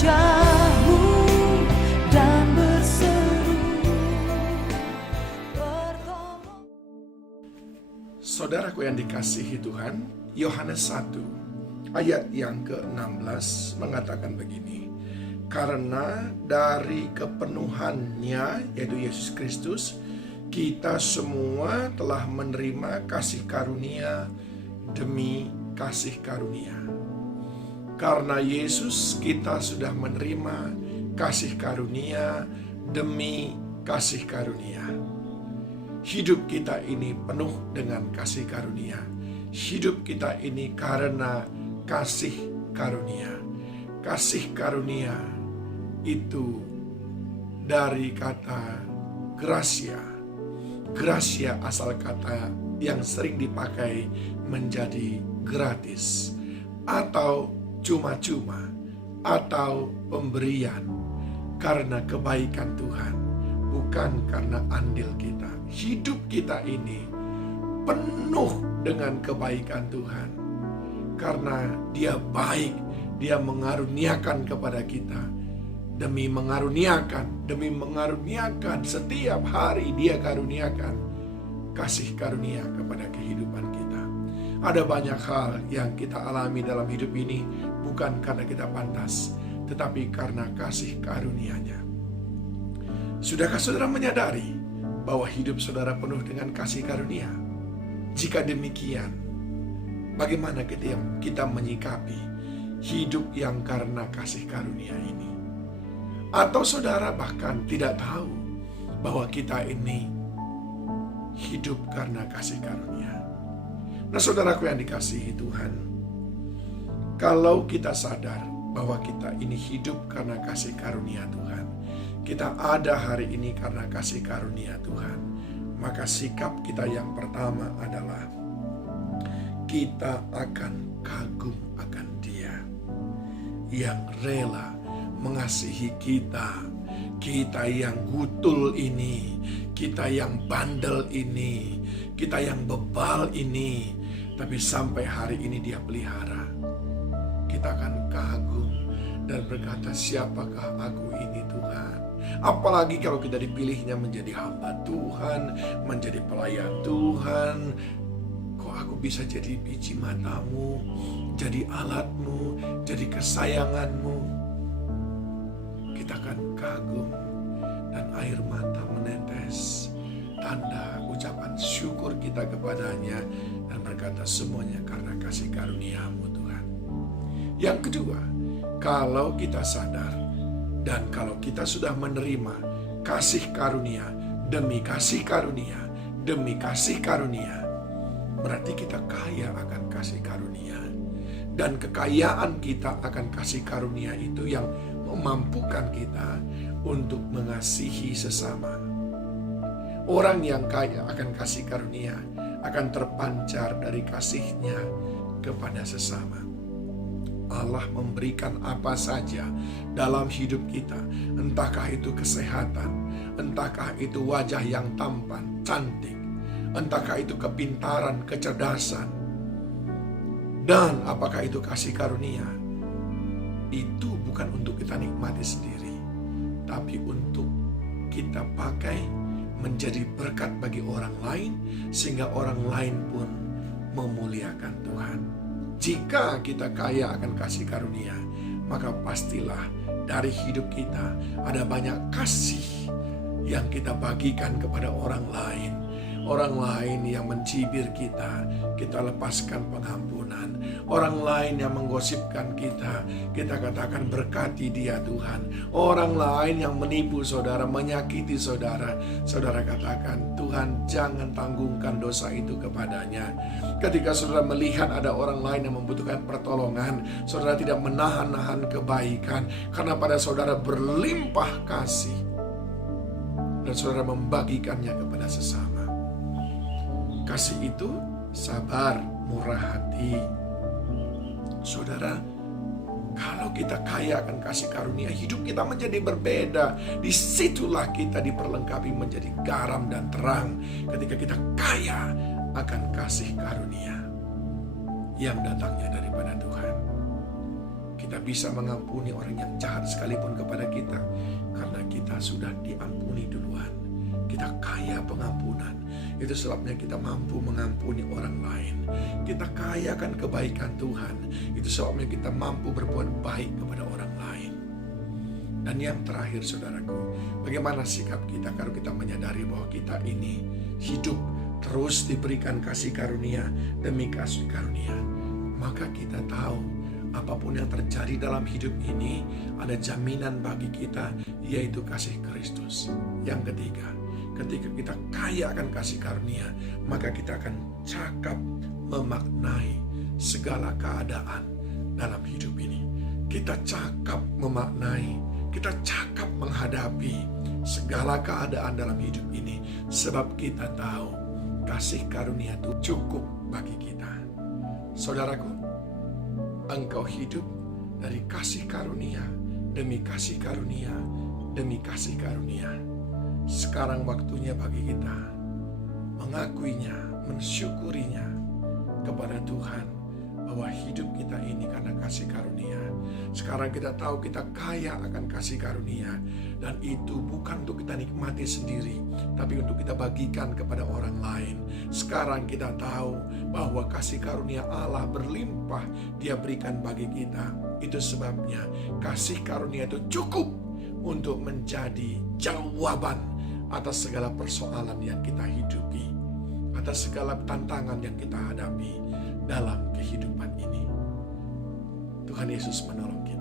wajah-Mu dan berseru bertolong. Saudaraku yang dikasihi Tuhan, Yohanes 1 ayat yang ke-16 mengatakan begini. Karena dari kepenuhannya, yaitu Yesus Kristus, kita semua telah menerima kasih karunia demi kasih karunia. Karena Yesus, kita sudah menerima kasih karunia demi kasih karunia. Hidup kita ini penuh dengan kasih karunia. Hidup kita ini karena kasih karunia. Kasih karunia itu dari kata gracia. Gracia asal kata yang sering dipakai menjadi gratis atau cuma-cuma atau pemberian karena kebaikan Tuhan, bukan karena andil kita. Hidup kita ini penuh dengan kebaikan Tuhan karena Dia baik, Dia mengaruniakan kepada kita. Demi mengaruniakan setiap hari Dia karuniakan kasih karunia kepada kehidupan kita. Ada banyak hal yang kita alami dalam hidup ini bukan karena kita pantas, tetapi karena kasih karunia-Nya. Sudahkah saudara menyadari bahwa hidup saudara penuh dengan kasih karunia? Jika demikian, bagaimana kita menyikapi hidup yang karena kasih karunia ini? Atau saudara bahkan tidak tahu bahwa kita ini hidup karena kasih karunia. Nah, saudaraku yang dikasihi Tuhan, kalau kita sadar bahwa kita ini hidup karena kasih karunia Tuhan, kita ada hari ini karena kasih karunia Tuhan, maka sikap kita yang pertama adalah kita akan kagum akan Dia yang rela mengasihi kita. Kita yang gutul ini, kita yang bandel ini, kita yang bebal ini, tapi sampai hari ini Dia pelihara. Kita akan kagum dan berkata, siapakah aku ini Tuhan? Apalagi kalau kita dipilihnya menjadi hamba Tuhan, menjadi pelayan Tuhan. Kok aku bisa jadi biji matamu, jadi alatmu, jadi kesayanganmu? Kita akan kagum dan air mata menetes, tanda ucapan syukur kita kepadanya, dan berkata semuanya karena kasih karunia-Mu Tuhan. Yang kedua, kalau kita sadar dan kalau kita sudah menerima kasih karunia demi kasih karunia demi kasih karunia, berarti kita kaya akan kasih karunia. Dan kekayaan kita akan kasih karunia itu yang memampukan kita untuk mengasihi sesama. Orang yang kaya akan kasih karunia akan terpancar dari kasihnya kepada sesama. Allah memberikan apa saja dalam hidup kita, entahkah itu kesehatan, entahkah itu wajah yang tampan, cantik, entahkah itu kepintaran, kecerdasan, dan apakah itu kasih karunia. Itu bukan untuk kita nikmati sendiri, tapi untuk kita pakai menjadi berkat bagi orang lain, sehingga orang lain pun memuliakan Tuhan. Jika kita kaya akan kasih karunia, maka pastilah dari hidup kita ada banyak kasih yang kita bagikan kepada orang lain. Orang lain yang mencibir kita, kita lepaskan pengampunan. Orang lain yang menggosipkan kita, kita katakan berkati dia Tuhan. Orang lain yang menipu saudara, menyakiti saudara, saudara katakan Tuhan jangan tanggungkan dosa itu kepadanya. Ketika saudara melihat ada orang lain yang membutuhkan pertolongan, saudara tidak menahan-nahan kebaikan, karena pada saudara berlimpah kasih dan saudara membagikannya kepada sesama. Kasih itu sabar, murah hati. Saudara, kalau kita kaya akan kasih karunia, hidup kita menjadi berbeda. Disitulah kita diperlengkapi menjadi garam dan terang. Ketika kita kaya akan kasih karunia yang datangnya daripada Tuhan. Kita bisa mengampuni orang yang jahat sekalipun kepada kita, karena kita sudah diampuni duluan. Kita kaya pengampunan. Itu sebabnya kita mampu mengampuni orang lain. Kita kaya akan kebaikan Tuhan. Itu sebabnya kita mampu berbuat baik kepada orang lain. Dan yang terakhir, saudaraku, bagaimana sikap kita kalau kita menyadari bahwa kita ini hidup terus diberikan kasih karunia demi kasih karunia. Maka kita tahu apapun yang terjadi dalam hidup ini ada jaminan bagi kita, yaitu kasih Kristus. Yang ketiga, ketika kita kaya akan kasih karunia, maka kita akan cakap memaknai segala keadaan dalam hidup ini. Kita cakap memaknai, kita cakap menghadapi segala keadaan dalam hidup ini, sebab kita tahu kasih karunia itu cukup bagi kita. Saudaraku, engkau hidup dari kasih karunia demi kasih karunia demi kasih karunia. Sekarang waktunya bagi kita mengakuinya, mensyukurinya kepada Tuhan bahwa hidup kita ini karena kasih karunia. Sekarang kita tahu kita kaya akan kasih karunia, dan itu bukan untuk kita nikmati sendiri, tapi untuk kita bagikan kepada orang lain. Sekarang kita tahu bahwa kasih karunia Allah berlimpah Dia berikan bagi kita. Itu sebabnya kasih karunia itu cukup untuk menjadi jawaban atas segala persoalan yang kita hidupi, atas segala tantangan yang kita hadapi dalam kehidupan ini. Tuhan Yesus menolong kita.